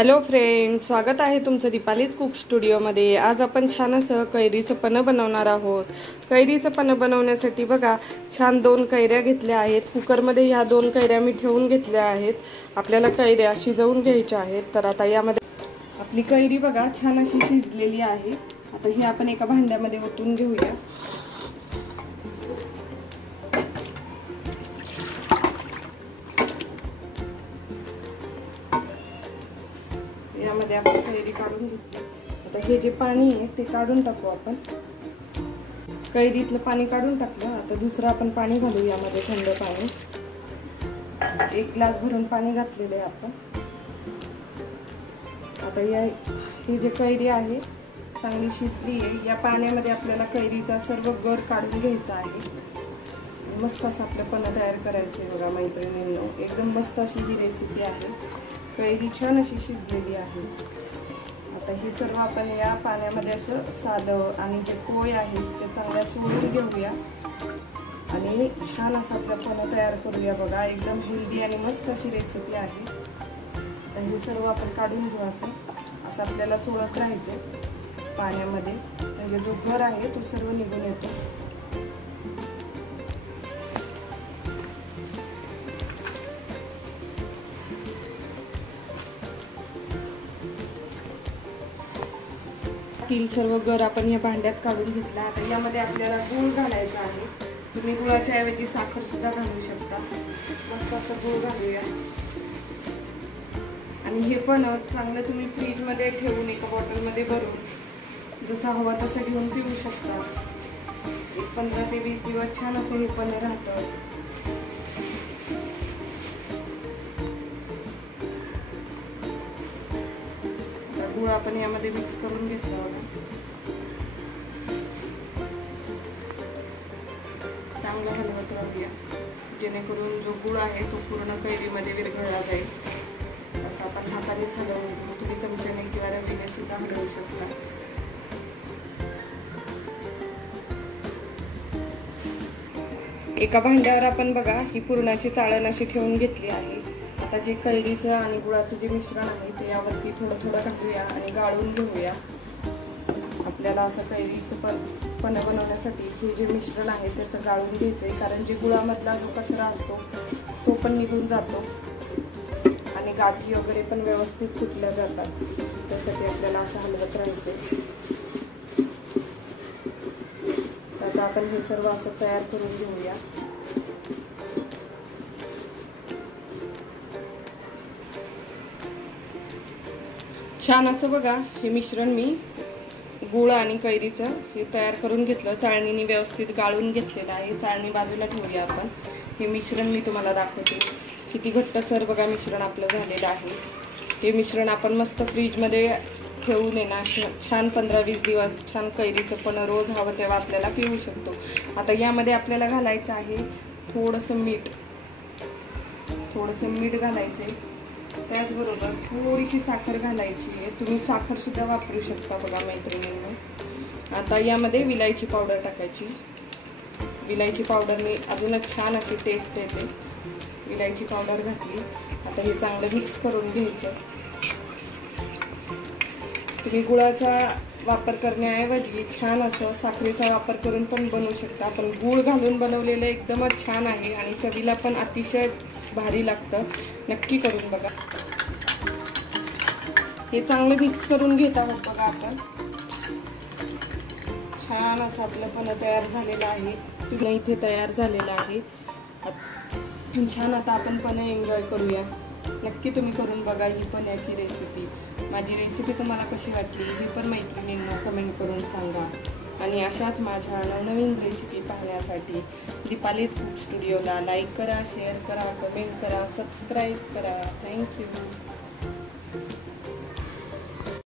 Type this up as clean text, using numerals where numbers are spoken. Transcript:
Hello friends, स्वागत आहे तुमचं दीपालीज कुक स्टुडिओमध्ये। आज आपण छान असं कैरीचं पन्ह बनवणार आहोत। कैरीचं पन्ह बनवण्यासाठी बघा छान 2 कैऱ्या घेतल्या आहेत। कुकरमध्ये ह्या 2 कैऱ्या मी ठेवून घेतल्या आहेत। आपल्याला कैऱ्या शिजवून घ्यायच्या आहेत। तर आता यामध्ये आपली कैरी बघा छान अशी शिजलेली आहे। आता ही आपण एका भांड्यामध्ये ओतून घेऊया। यामध्ये आपण कैरी काढून घेतली। आता हे जे पाणी आहे ते काढून टाकू आपण। कैरीतलं पाणी काढून टाकलं। आता दुसरं आपण पाणी घालू यामध्ये, थंड पाणी। 1 ग्लास भरून पाणी घातलेले आहे आपण। आता हे जे कैरी आहे चांगली शिजली आहे। या पाण्यामध्ये आपल्याला कैरीचा सर्व गर काढून घ्यायचा आहे। मस्त असं आपलं पन्ह तयार करायचं आहे बघा मैत्रिणींनो। एकदम मस्त अशी ही रेसिपी आहे। कैरी छान अशी शिजलेली आहे। आता हे सर्व आपण या पाण्यामध्ये असं साधं आणि जे कोय आहेत ते चांगल्या चोळून घेऊया आणि छान असा आपला पन्ह तयार करूया बघा। एकदम हेल्दी आणि मस्त अशी रेसिपी आहे। तर हे सर्व आपण काढून घेऊ। असं आपल्याला चोळत राहायचं पाण्यामध्ये, म्हणजे जो गर आहे तो सर्व निघून येतो। सर्व गर आपण या भांड्यात काढून घेतला। आता यामध्ये आपल्याला गूळ घालायचा आहे। तुम्ही गुळाच्या ऐवजी साखर सुद्धा घालू शकता। मस्त असं गूळ घालूया आणि हे पण चांगलं तुम्ही फ्रीज मध्ये ठेवून एका बॉटल मध्ये भरून जसं हवा तसं घेऊन पिऊ शकता। 15 ते 20 दिवस छान असं हे पण राहतं। गुळ आपण यामध्ये मिक्स करून घेतला होता। चांगला हलवत राहूया जेणेकरून जो गुळ आहे तो पूर्ण कैरीमध्ये विरघळला जाईल। असं आपण हातानेच हलवून घेऊ। तुम्ही चमच्याने किंवा रवीने सुद्धा हलवू शकता। एका भांड्यावर आपण बघा ही पुरणाची चाळण अशी ठेवून घेतली आहे। आता जे कैरीचं आणि गुळाचं जे मिश्रण आहे ते यावरती थोडं थोडं घालूया आणि गाळून घेऊया। आपल्याला असं कैरीचं पन्ह बनवण्यासाठी हे जे मिश्रण आहे त्याचं गाळून घ्यायचंय, कारण जे गुळामधला जो कचरा असतो तो पण निघून जातो आणि गाठी वगैरे पण व्यवस्थित सुटल्या जातात। त्यासाठी आपल्याला असं हलवत राहायचंय। आता आपण हे सर्व असं तयार करून घेऊया। छान असं बघा हे मिश्रण मी गुळ आणि कैरीचं हे तयार करून घेतलं। चाळणीने व्यवस्थित गाळून घेतलेलं आहे। चाळणी बाजूला ठेवूया आपण। हे मिश्रण मी तुम्हाला दाखवते किती घट्टसर बघा मिश्रण आपलं झालेलं आहे। हे मिश्रण आपण मस्त फ्रीजमध्ये ठेवून ना छान 15-20 दिवस छान कैरीचं पन्ह रोज हवं तेव्हा आपल्याला पिऊ शकतो। आता यामध्ये आपल्याला घालायचं आहे थोडंसं मीठ घालायचंय। त्याचबरोबर थोडीशी साखर घालायची आहे। तुम्ही साखर सुद्धा वापरू शकता बघा मैत्रिणींनो। आता यामध्ये विलायची पावडर टाकायची। विलायची पावडरने अजूनच छान अशी टेस्ट येते। विलायची पावडर घातली। आता हे चांगलं मिक्स करून घ्यायचं। तुम्ही गुळाचा वापर करण्याऐवजी छान असं साखरेचा वापर करून पण बनवू शकता, पण गूळ घालून बनवलेलं एकदमच छान आहे आणि चवीला पण अतिशय भारी लागतं। नक्की करून बघा। हे चांगलं मिक्स करून घेत आहोत बघा आपण। छान असं आपलं पन्ह तयार झालेलं आहे। तुम्ही इथे तयार झालेलं आहे छान। आता आपण पन्ह एन्जॉय करूया। नक्की तुम्ही करून बघा ही पन्ह्याची रेसिपी। माझी रेसिपी तुम्हाला कशी वाटली ही पण मैत्रिणींना कमेंट करून सांगा। आणि अशाच माझ्या नवनवीन रेसिपी पाहण्यासाठी दीपालीज कुक स्टुडिओला लाईक करा, शेअर करा, कमेंट करा, सबस्क्राईब करा। थँक्यू।